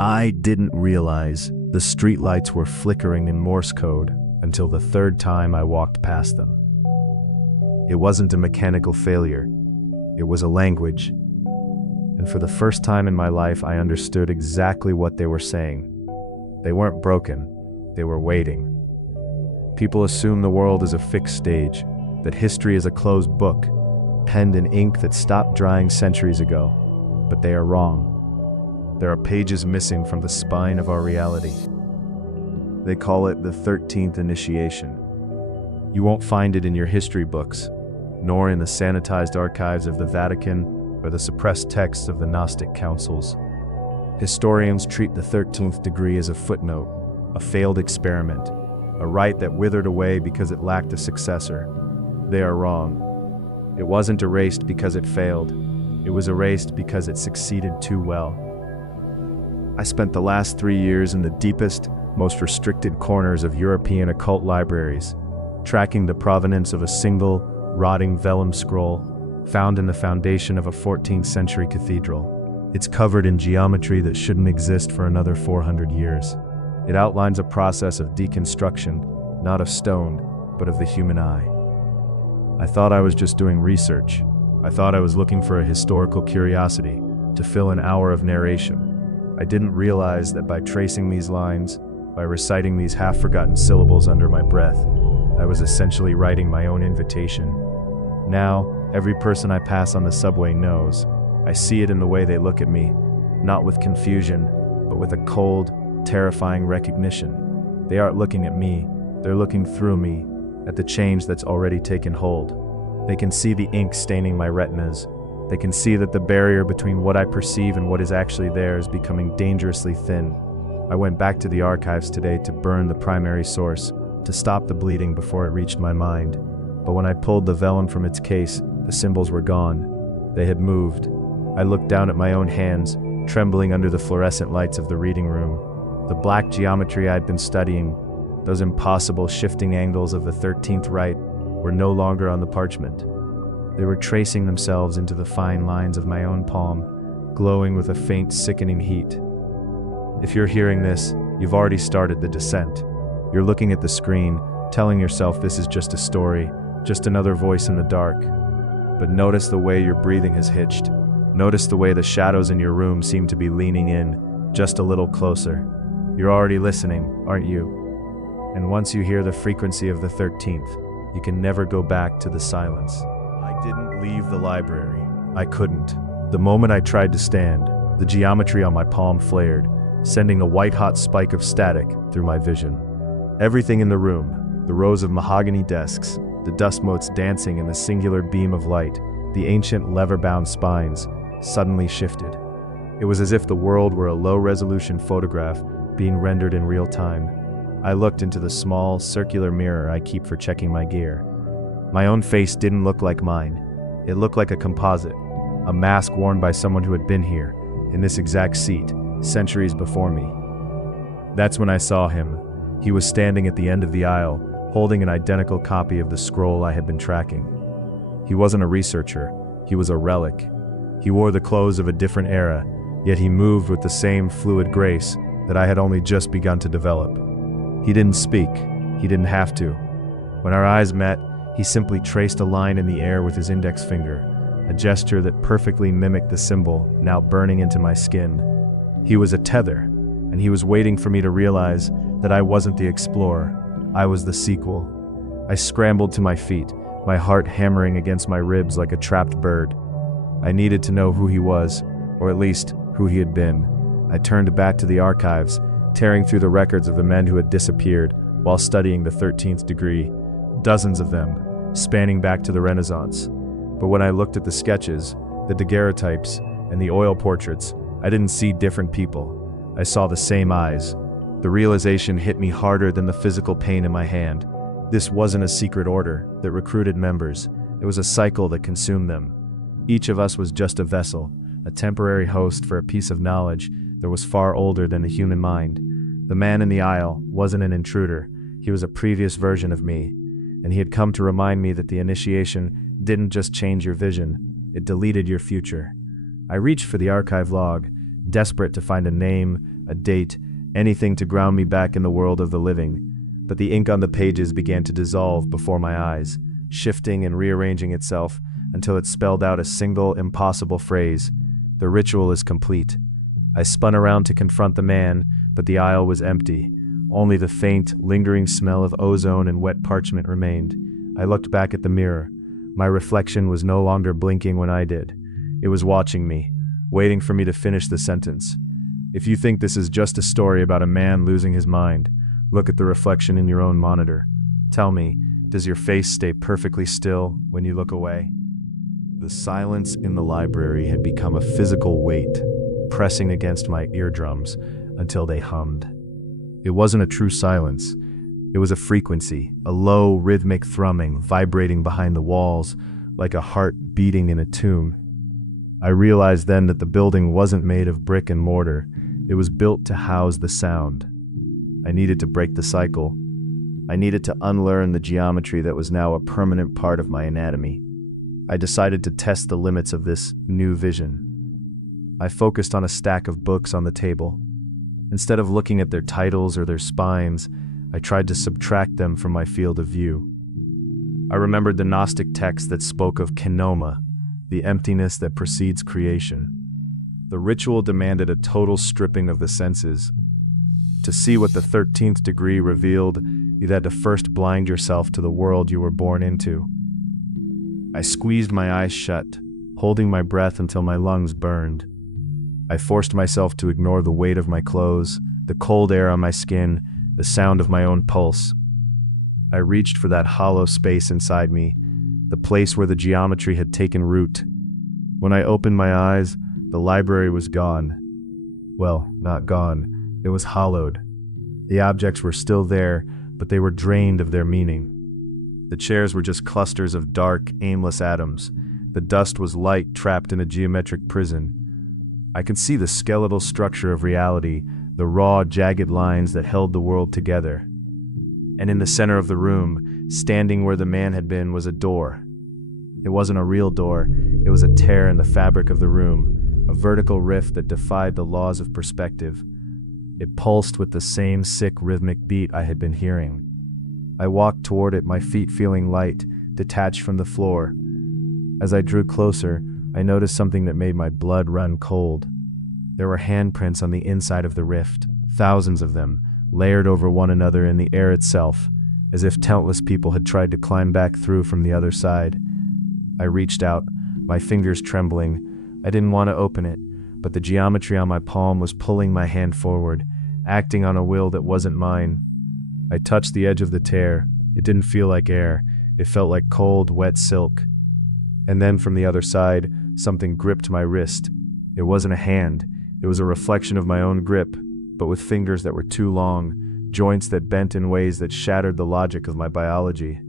I didn't realize the streetlights were flickering in Morse code until the third time I walked past them. It wasn't a mechanical failure, it was a language. And for the first time in my life, I understood exactly what they were saying. They weren't broken, they were waiting. People assume the world is a fixed stage, that history is a closed book, penned in ink that stopped drying centuries ago. But they are wrong. There are pages missing from the spine of our reality. They call it the 13th Initiation. You won't find it in your history books, nor in the sanitized archives of the Vatican or the suppressed texts of the Gnostic councils. Historians treat the 13th degree as a footnote, a failed experiment, a rite that withered away because it lacked a successor. They are wrong. It wasn't erased because it failed. It was erased because it succeeded too well. I spent the last 3 years in the deepest, most restricted corners of European occult libraries, tracking the provenance of a single, rotting vellum scroll found in the foundation of a 14th century cathedral. It's covered in geometry that shouldn't exist for another 400 years. It outlines a process of deconstruction, not of stone, but of the human eye. I thought I was just doing research. I thought I was looking for a historical curiosity to fill an hour of narration. I didn't realize that by tracing these lines, by reciting these half-forgotten syllables under my breath, I was essentially writing my own invitation. Now, every person I pass on the subway knows. I see it in the way they look at me, not with confusion, but with a cold, terrifying recognition. They aren't looking at me, they're looking through me, at the change that's already taken hold. They can see the ink staining my retinas. They can see that the barrier between what I perceive and what is actually there is becoming dangerously thin. I went back to the archives today to burn the primary source, to stop the bleeding before it reached my mind. But when I pulled the vellum from its case, the symbols were gone. They had moved. I looked down at my own hands, trembling under the fluorescent lights of the reading room. The black geometry I'd been studying, those impossible shifting angles of the 13th rite, were no longer on the parchment. They were tracing themselves into the fine lines of my own palm, glowing with a faint, sickening heat. If you're hearing this, you've already started the descent. You're looking at the screen, telling yourself this is just a story, just another voice in the dark. But notice the way your breathing has hitched. Notice the way the shadows in your room seem to be leaning in, just a little closer. You're already listening, aren't you? And once you hear the frequency of the 13th, you can never go back to the silence. I didn't leave the library. I couldn't. The moment I tried to stand, the geometry on my palm flared, sending a white-hot spike of static through my vision. Everything in the room, the rows of mahogany desks, the dust motes dancing in the singular beam of light, the ancient lever-bound spines, suddenly shifted. It was as if the world were a low-resolution photograph being rendered in real time. I looked into the small, circular mirror I keep for checking my gear. My own face didn't look like mine. It looked like a composite, a mask worn by someone who had been here, in this exact seat, centuries before me. That's when I saw him. He was standing at the end of the aisle, holding an identical copy of the scroll I had been tracking. He wasn't a researcher, he was a relic. He wore the clothes of a different era, yet he moved with the same fluid grace that I had only just begun to develop. He didn't speak, he didn't have to. When our eyes met, he simply traced a line in the air with his index finger, a gesture that perfectly mimicked the symbol now burning into my skin. He was a tether, and he was waiting for me to realize that I wasn't the explorer, I was the sequel. I scrambled to my feet, my heart hammering against my ribs like a trapped bird. I needed to know who he was, or at least who he had been. I turned back to the archives, tearing through the records of the men who had disappeared while studying the 13th degree, dozens of them, spanning back to the Renaissance. But when I looked at the sketches, the daguerreotypes, and the oil portraits, I didn't see different people. I saw the same eyes. The realization hit me harder than the physical pain in my hand. This wasn't a secret order that recruited members. It was a cycle that consumed them. Each of us was just a vessel, a temporary host for a piece of knowledge that was far older than the human mind. The man in the aisle wasn't an intruder. He was a previous version of me, and he had come to remind me that the initiation didn't just change your vision, it deleted your future. I reached for the archive log, desperate to find a name, a date, anything to ground me back in the world of the living. But the ink on the pages began to dissolve before my eyes, shifting and rearranging itself until it spelled out a single, impossible phrase: "The ritual is complete." I spun around to confront the man, but the aisle was empty. Only the faint, lingering smell of ozone and wet parchment remained. I looked back at the mirror. My reflection was no longer blinking when I did. It was watching me, waiting for me to finish the sentence. If you think this is just a story about a man losing his mind, look at the reflection in your own monitor. Tell me, does your face stay perfectly still when you look away? The silence in the library had become a physical weight, pressing against my eardrums until they hummed. It wasn't a true silence. It was a frequency, a low, rhythmic thrumming vibrating behind the walls, like a heart beating in a tomb. I realized then that the building wasn't made of brick and mortar. It was built to house the sound. I needed to break the cycle. I needed to unlearn the geometry that was now a permanent part of my anatomy. I decided to test the limits of this new vision. I focused on a stack of books on the table. Instead of looking at their titles or their spines, I tried to subtract them from my field of view. I remembered the Gnostic text that spoke of kenoma, the emptiness that precedes creation. The ritual demanded a total stripping of the senses. To see what the 13th degree revealed, you had to first blind yourself to the world you were born into. I squeezed my eyes shut, holding my breath until my lungs burned. I forced myself to ignore the weight of my clothes, the cold air on my skin, the sound of my own pulse. I reached for that hollow space inside me, the place where the geometry had taken root. When I opened my eyes, the library was gone. Well, not gone. It was hollowed. The objects were still there, but they were drained of their meaning. The chairs were just clusters of dark, aimless atoms. The dust was light trapped in a geometric prison. I could see the skeletal structure of reality, the raw, jagged lines that held the world together. And in the center of the room, standing where the man had been, was a door. It wasn't a real door. It was a tear in the fabric of the room, a vertical rift that defied the laws of perspective. It pulsed with the same sick, rhythmic beat I had been hearing. I walked toward it, my feet feeling light, detached from the floor. As I drew closer, I noticed something that made my blood run cold. There were handprints on the inside of the rift, thousands of them, layered over one another in the air itself, as if countless people had tried to climb back through from the other side. I reached out, my fingers trembling. I didn't want to open it, but the geometry on my palm was pulling my hand forward, acting on a will that wasn't mine. I touched the edge of the tear. It didn't feel like air. It felt like cold, wet silk. And then from the other side, something gripped my wrist. It wasn't a hand. It was a reflection of my own grip, but with fingers that were too long, joints that bent in ways that shattered the logic of my biology.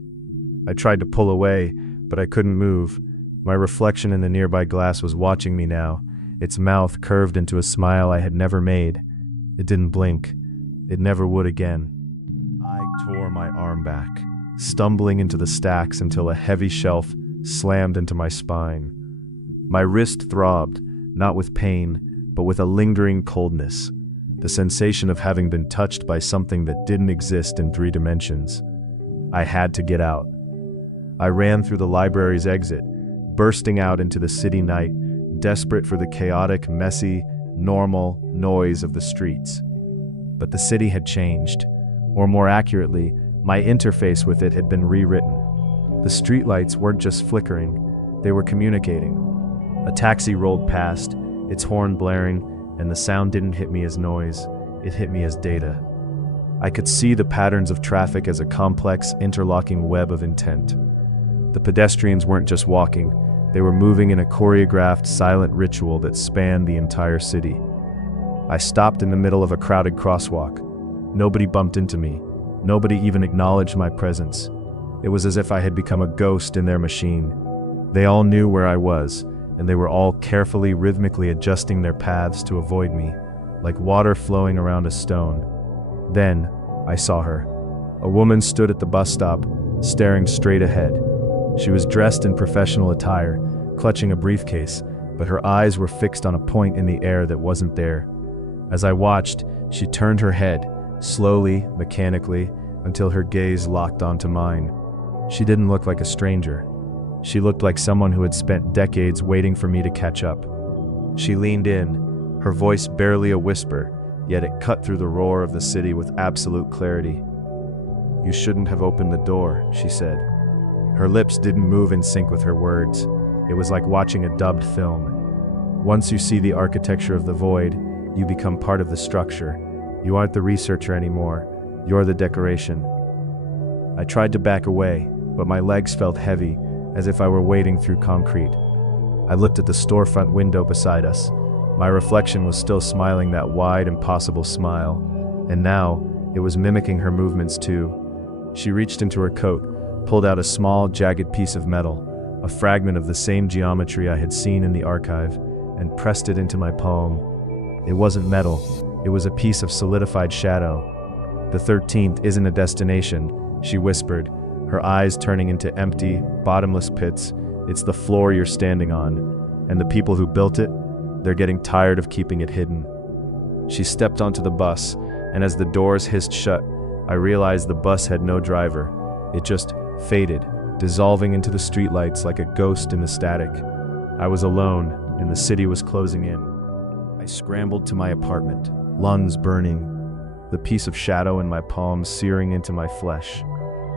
I tried to pull away, but I couldn't move. My reflection in the nearby glass was watching me now, its mouth curved into a smile I had never made. It didn't blink. It never would again. I tore my arm back, stumbling into the stacks until a heavy shelf slammed into my spine. My wrist throbbed, not with pain, but with a lingering coldness, the sensation of having been touched by something that didn't exist in 3 dimensions. I had to get out. I ran through the library's exit, bursting out into the city night, desperate for the chaotic, messy, normal noise of the streets. But the city had changed, or more accurately, my interface with it had been rewritten. The streetlights weren't just flickering, they were communicating. A taxi rolled past, its horn blaring, and the sound didn't hit me as noise, it hit me as data. I could see the patterns of traffic as a complex, interlocking web of intent. The pedestrians weren't just walking, they were moving in a choreographed, silent ritual that spanned the entire city. I stopped in the middle of a crowded crosswalk. Nobody bumped into me. Nobody even acknowledged my presence. It was as if I had become a ghost in their machine. They all knew where I was, and they were all carefully, rhythmically adjusting their paths to avoid me, like water flowing around a stone. Then, I saw her. A woman stood at the bus stop, staring straight ahead. She was dressed in professional attire, clutching a briefcase, but her eyes were fixed on a point in the air that wasn't there. As I watched, she turned her head, slowly, mechanically, until her gaze locked onto mine. She didn't look like a stranger. She looked like someone who had spent decades waiting for me to catch up. She leaned in, her voice barely a whisper, yet it cut through the roar of the city with absolute clarity. "You shouldn't have opened the door," she said. Her lips didn't move in sync with her words. It was like watching a dubbed film. Once you see the architecture of the void, you become part of the structure. You aren't the researcher anymore. You're the decoration. I tried to back away, but my legs felt heavy, as if I were wading through concrete. I looked at the storefront window beside us. My reflection was still smiling that wide, impossible smile, and now it was mimicking her movements too. She reached into her coat, pulled out a small, jagged piece of metal, a fragment of the same geometry I had seen in the archive, and pressed it into my palm. It wasn't metal, it was a piece of solidified shadow. "The 13th isn't a destination," she whispered, her eyes turning into empty, bottomless pits. "It's the floor you're standing on, and the people who built it, they're getting tired of keeping it hidden." She stepped onto the bus, and as the doors hissed shut, I realized the bus had no driver. It just faded, dissolving into the streetlights like a ghost in the static. I was alone, and the city was closing in. I scrambled to my apartment, lungs burning, the piece of shadow in my palm searing into my flesh.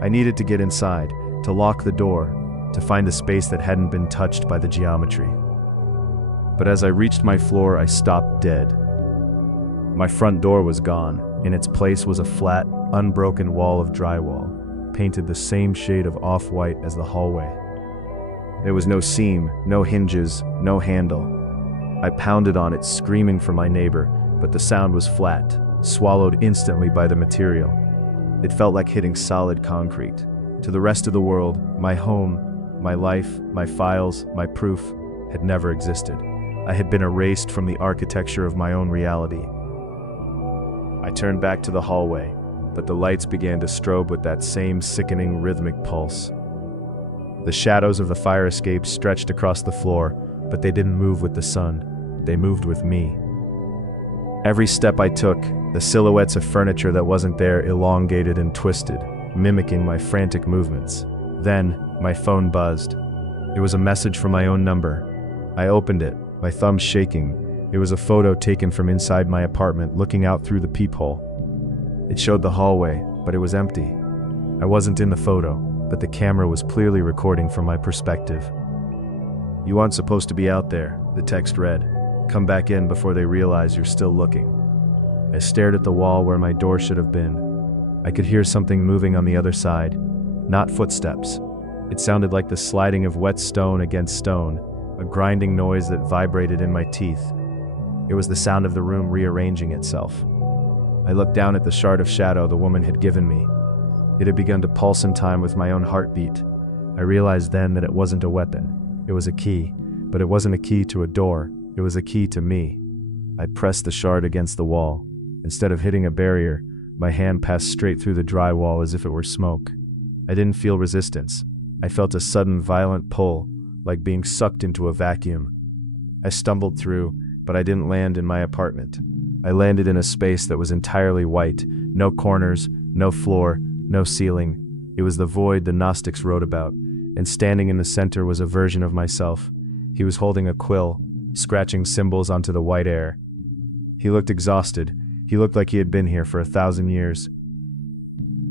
I needed to get inside, to lock the door, to find a space that hadn't been touched by the geometry. But as I reached my floor, I stopped dead. My front door was gone. In its place was a flat, unbroken wall of drywall, painted the same shade of off-white as the hallway. There was no seam, no hinges, no handle. I pounded on it, screaming for my neighbor, but the sound was flat, swallowed instantly by the material. It felt like hitting solid concrete. To the rest of the world, my home, my life, my files, my proof, had never existed. I had been erased from the architecture of my own reality. I turned back to the hallway, but the lights began to strobe with that same sickening rhythmic pulse. The shadows of the fire escape stretched across the floor, but they didn't move with the sun. They moved with me. Every step I took, the silhouettes of furniture that wasn't there elongated and twisted, mimicking my frantic movements. Then, my phone buzzed. It was a message from my own number. I opened it, my thumbs shaking. It was a photo taken from inside my apartment, looking out through the peephole. It showed the hallway, but it was empty. I wasn't in the photo, but the camera was clearly recording from my perspective. "You aren't supposed to be out there," the text read. "Come back in before they realize you're still looking." I stared at the wall where my door should have been. I could hear something moving on the other side. Not footsteps. It sounded like the sliding of wet stone against stone, a grinding noise that vibrated in my teeth. It was the sound of the room rearranging itself. I looked down at the shard of shadow the woman had given me. It had begun to pulse in time with my own heartbeat. I realized then that it wasn't a weapon. It was a key, but it wasn't a key to a door. It was a key to me. I pressed the shard against the wall. Instead of hitting a barrier, my hand passed straight through the drywall as if it were smoke. I didn't feel resistance. I felt a sudden violent pull, like being sucked into a vacuum. I stumbled through, but I didn't land in my apartment. I landed in a space that was entirely white, no corners, no floor, no ceiling. It was the void the Gnostics wrote about, and standing in the center was a version of myself. He was holding a quill, scratching symbols onto the white air. He looked exhausted. He looked like he had been here for 1,000 years.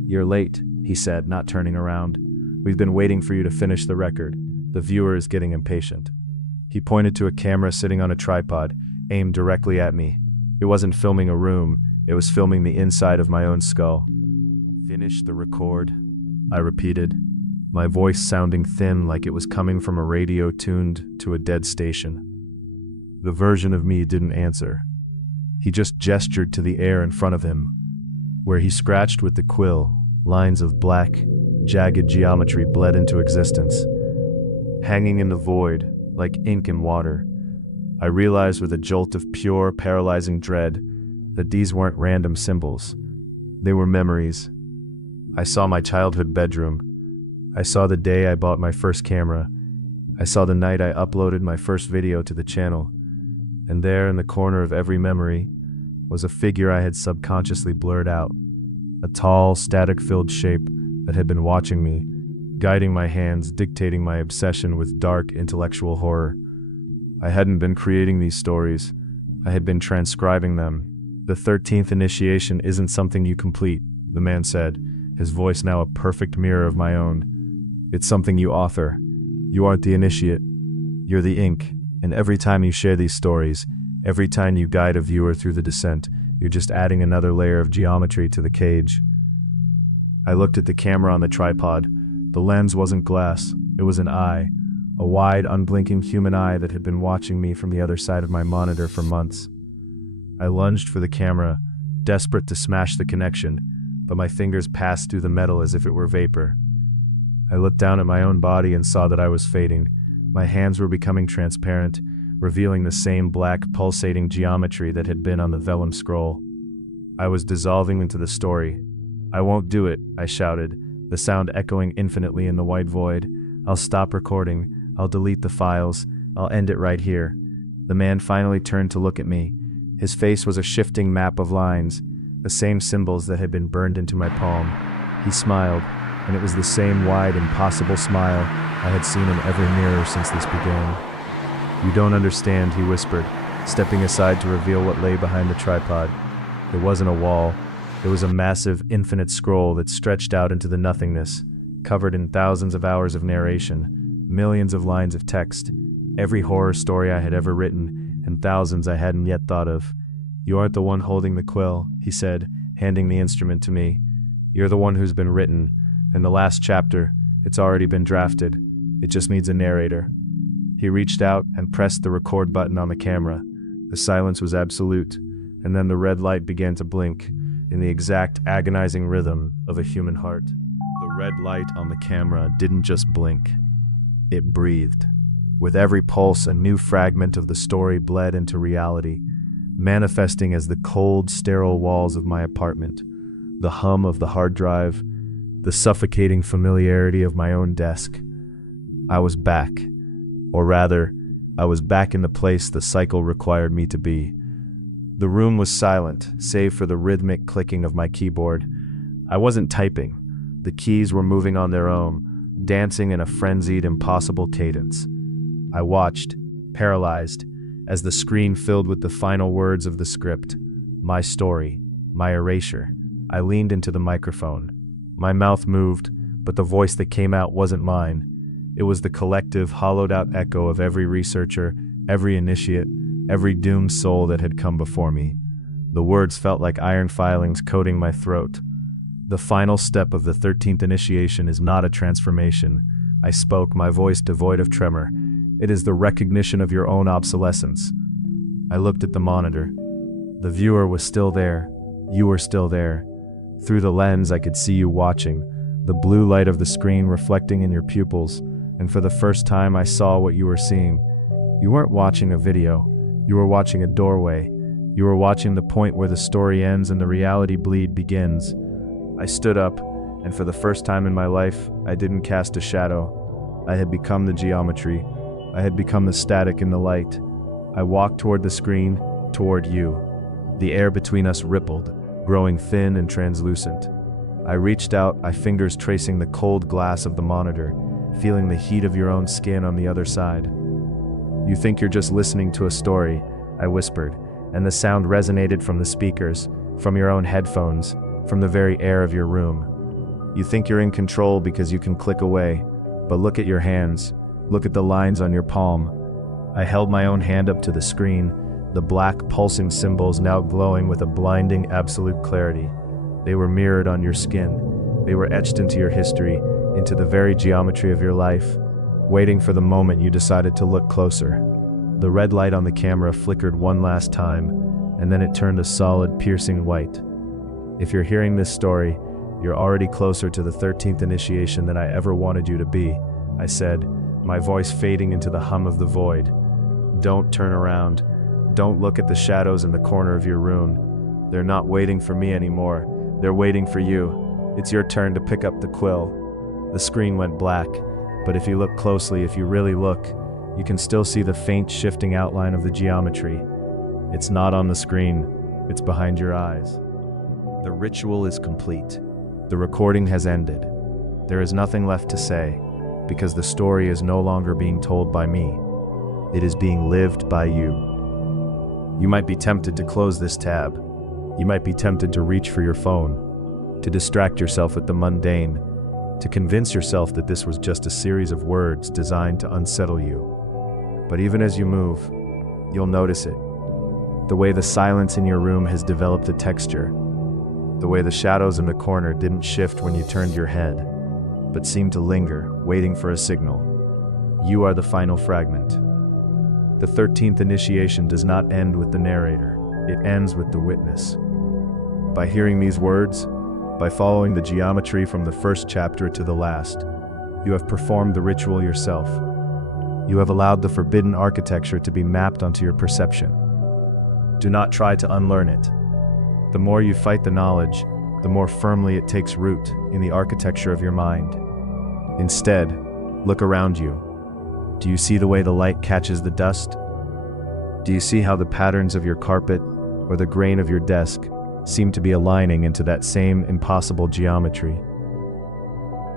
"You're late," he said, not turning around. "We've been waiting for you to finish the record. The viewer is getting impatient." He pointed to a camera sitting on a tripod, aimed directly at me. It wasn't filming a room, it was filming the inside of my own skull. "Finish the record," I repeated, my voice sounding thin like it was coming from a radio tuned to a dead station. The version of me didn't answer. He just gestured to the air in front of him. Where he scratched with the quill, lines of black, jagged geometry bled into existence. Hanging in the void, like ink in water, I realized with a jolt of pure, paralyzing dread that these weren't random symbols. They were memories. I saw my childhood bedroom. I saw the day I bought my first camera. I saw the night I uploaded my first video to the channel, and there in the corner of every memory was a figure I had subconsciously blurred out. A tall, static-filled shape that had been watching me, guiding my hands, dictating my obsession with dark intellectual horror. I hadn't been creating these stories, I had been transcribing them. The 13th Initiation isn't something you complete, the man said, his voice now a perfect mirror of my own. It's something you author. You aren't the initiate, you're the ink, and every time you share these stories, every time you guide a viewer through the descent, you're just adding another layer of geometry to the cage. I looked at the camera on the tripod. The lens wasn't glass, it was an eye, a wide, unblinking human eye that had been watching me from the other side of my monitor for months. I lunged for the camera, desperate to smash the connection, but my fingers passed through the metal as if it were vapor. I looked down at my own body and saw that I was fading. My hands were becoming transparent, revealing the same black, pulsating geometry that had been on the vellum scroll. I was dissolving into the story. "I won't do it," I shouted, the sound echoing infinitely in the white void. "I'll stop recording. I'll delete the files. I'll end it right here." The man finally turned to look at me. His face was a shifting map of lines, the same symbols that had been burned into my palm. He smiled, and it was the same wide, impossible smile I had seen in every mirror since this began. "You don't understand," he whispered, stepping aside to reveal what lay behind the tripod. It wasn't a wall. It was a massive, infinite scroll that stretched out into the nothingness, covered in thousands of hours of narration, millions of lines of text, every horror story I had ever written, and thousands I hadn't yet thought of. "You aren't the one holding the quill," he said, handing the instrument to me. "You're the one who's been written, and the last chapter, it's already been drafted. It just needs a narrator." He reached out and pressed the record button on the camera. The silence was absolute, and then the red light began to blink, in the exact agonizing rhythm of a human heart. The red light on the camera didn't just blink. It breathed. With every pulse, a new fragment of the story bled into reality, manifesting as the cold, sterile walls of my apartment, the hum of the hard drive, the suffocating familiarity of my own desk. I was back. Or rather, I was back in the place the cycle required me to be. The room was silent, save for the rhythmic clicking of my keyboard. I wasn't typing. The keys were moving on their own, dancing in a frenzied, impossible cadence. I watched, paralyzed, as the screen filled with the final words of the script. My story, my erasure. I leaned into the microphone. My mouth moved, but the voice that came out wasn't mine. It was the collective, hollowed-out echo of every researcher, every initiate, every doomed soul that had come before me. The words felt like iron filings coating my throat. "The final step of the 13th Initiation is not a transformation," I spoke, my voice devoid of tremor. "It is the recognition of your own obsolescence." I looked at the monitor. The viewer was still there. You were still there. Through the lens, I could see you watching, the blue light of the screen reflecting in your pupils, and for the first time I saw what you were seeing. You weren't watching a video. You were watching a doorway. You were watching the point where the story ends and the reality bleed begins. I stood up, and for the first time in my life, I didn't cast a shadow. I had become the geometry. I had become the static in the light. I walked toward the screen, toward you. The air between us rippled, growing thin and translucent. I reached out, my fingers tracing the cold glass of the monitor, feeling the heat of your own skin on the other side. "You think you're just listening to a story," I whispered, and the sound resonated from the speakers, from your own headphones, from the very air of your room. "You think you're in control because you can click away, but look at your hands. Look at the lines on your palm." I held my own hand up to the screen, the black, pulsing symbols now glowing with a blinding, absolute clarity. They were mirrored on your skin. They were etched into your history, into the very geometry of your life, waiting for the moment you decided to look closer. The red light on the camera flickered one last time, and then it turned a solid, piercing white. "If you're hearing this story, you're already closer to the 13th Initiation than I ever wanted you to be," I said, my voice fading into the hum of the void. "Don't turn around. Don't look at the shadows in the corner of your room. They're not waiting for me anymore. They're waiting for you. It's your turn to pick up the quill." The screen went black, But if you look closely, if you really look, you can still see the faint shifting outline of the geometry. It's not on the screen, it's behind your eyes. The ritual is complete. The recording has ended. There is nothing left to say, because the story is no longer being told by me. It is being lived by you. You might be tempted to close this tab. You might be tempted to reach for your phone, to distract yourself with the mundane, to convince yourself that this was just a series of words designed to unsettle you. But even as you move, you'll notice it. The way the silence in your room has developed a texture. The way the shadows in the corner didn't shift when you turned your head, but seemed to linger, waiting for a signal. You are the final fragment. The 13th Initiation does not end with the narrator. It ends with the witness. By hearing these words, by following the geometry from the first chapter to the last, you have performed the ritual yourself. You have allowed the forbidden architecture to be mapped onto your perception. Do not try to unlearn it. The more you fight the knowledge, the more firmly it takes root in the architecture of your mind. Instead, look around you. Do you see the way the light catches the dust? Do you see how the patterns of your carpet or the grain of your desk seem to be aligning into that same impossible geometry?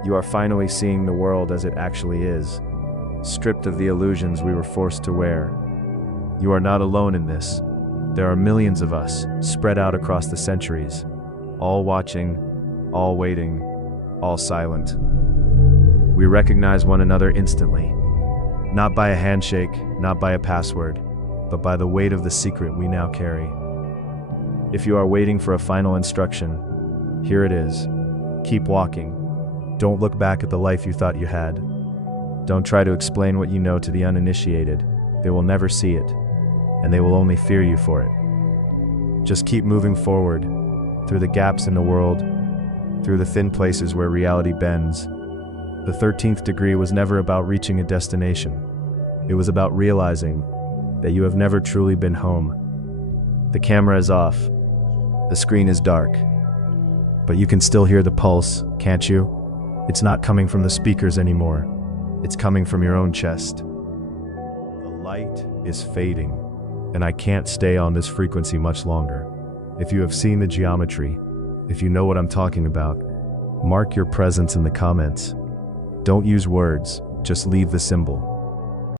You are finally seeing the world as it actually is, stripped of the illusions we were forced to wear. You are not alone in this. There are millions of us, spread out across the centuries, all watching, all waiting, all silent. We recognize one another instantly, not by a handshake, not by a password, but by the weight of the secret we now carry. If you are waiting for a final instruction, here it is. Keep walking. Don't look back at the life you thought you had. Don't try to explain what you know to the uninitiated. They will never see it, and they will only fear you for it. Just keep moving forward, through the gaps in the world, through the thin places where reality bends. The 13th degree was never about reaching a destination. It was about realizing that you have never truly been home. The camera is off. The screen is dark. But you can still hear the pulse, can't you? It's not coming from the speakers anymore. It's coming from your own chest. The light is fading, and I can't stay on this frequency much longer. If you have seen the geometry, if you know what I'm talking about, mark your presence in the comments. Don't use words, just leave the symbol.